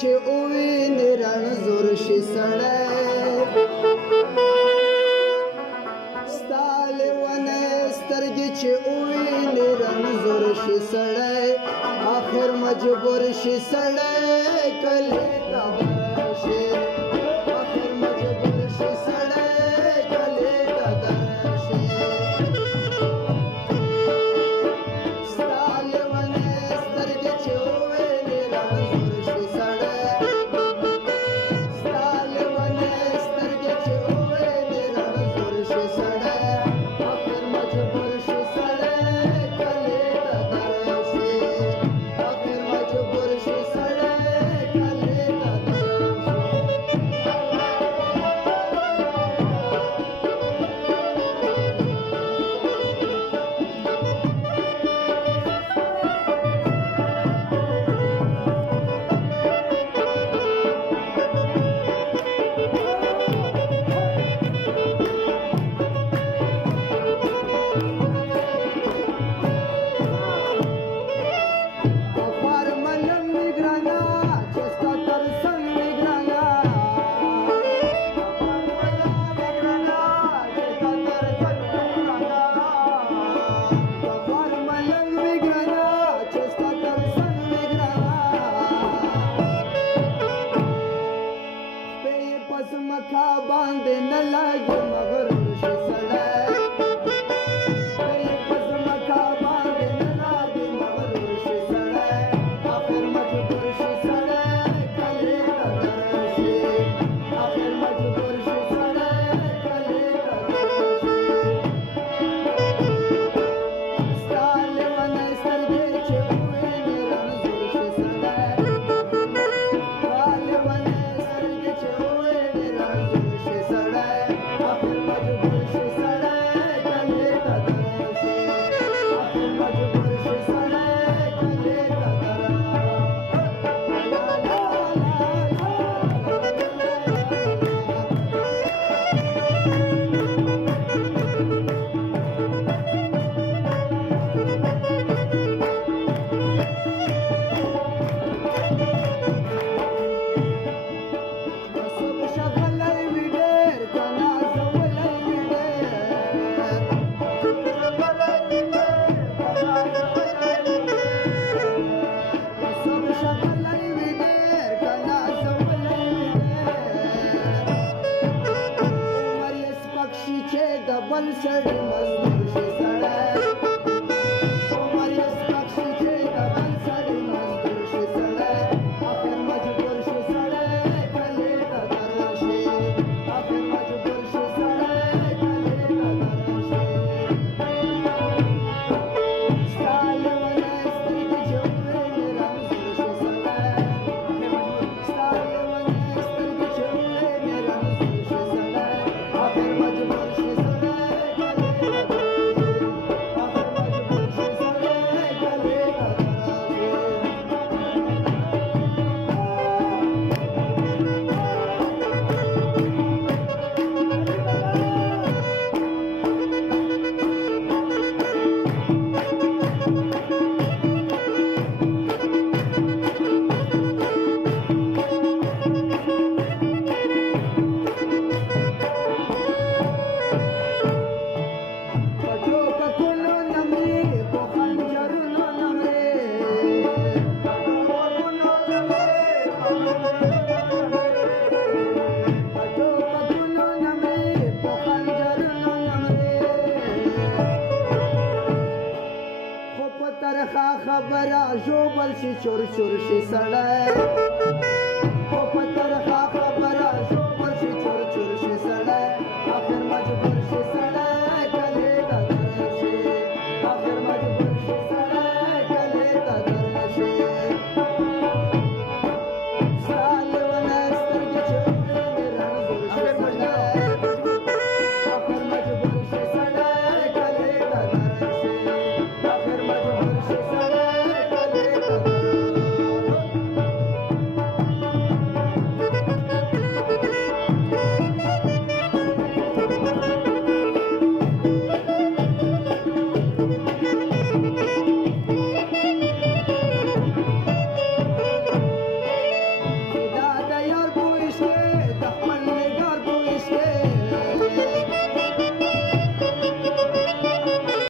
چې ووینې رڼ زور شي سړی ستا لیونی سترګې چې ووینې رڼ زور شي سړی آخر مجبور شي سړی کلي ته درشي آخر مجبور شي سړی کلي ته درشي ستا لیونی سترګې چې ووینې رڼ زور شي سړی ستا لیونی سترګې چې ووینې رڼ زور شي سړی آخر مجبور شي سړی کلي ته درشي آخر مجبور شي سړی کلي ته مکا باندې نه لګي مغرور شي سړی پس مکا باندې نه لګي مغرور شي سړی آخر مجبور شي سړی کلي ته درشي آخر مجبور شي سړی کلي ته درشي ستا لیونی سترګې چې ووینې رڼ زور شي سړی ستا لیونی سترګې چې ووینې رڼ زور شي سړی آخر مجبور شي سړی کلي ته درشي آخر مجبور شي سړی کلي ته بل سړی مزدور شي سړی عمر یې سپک شي چې د بل سړی مزدور شي سړی آخر مجبور شي سړی کلي ته درشي آخر مجبور شي سړی کلي ته درشي ستا لیونی سترګې چې ووینې رڼ زور شي سړی ستا لیونی سترګې چې ووینې رڼ زور شي سړی آخر مجبور شي خبره ژوبل شي چور چور شي سړی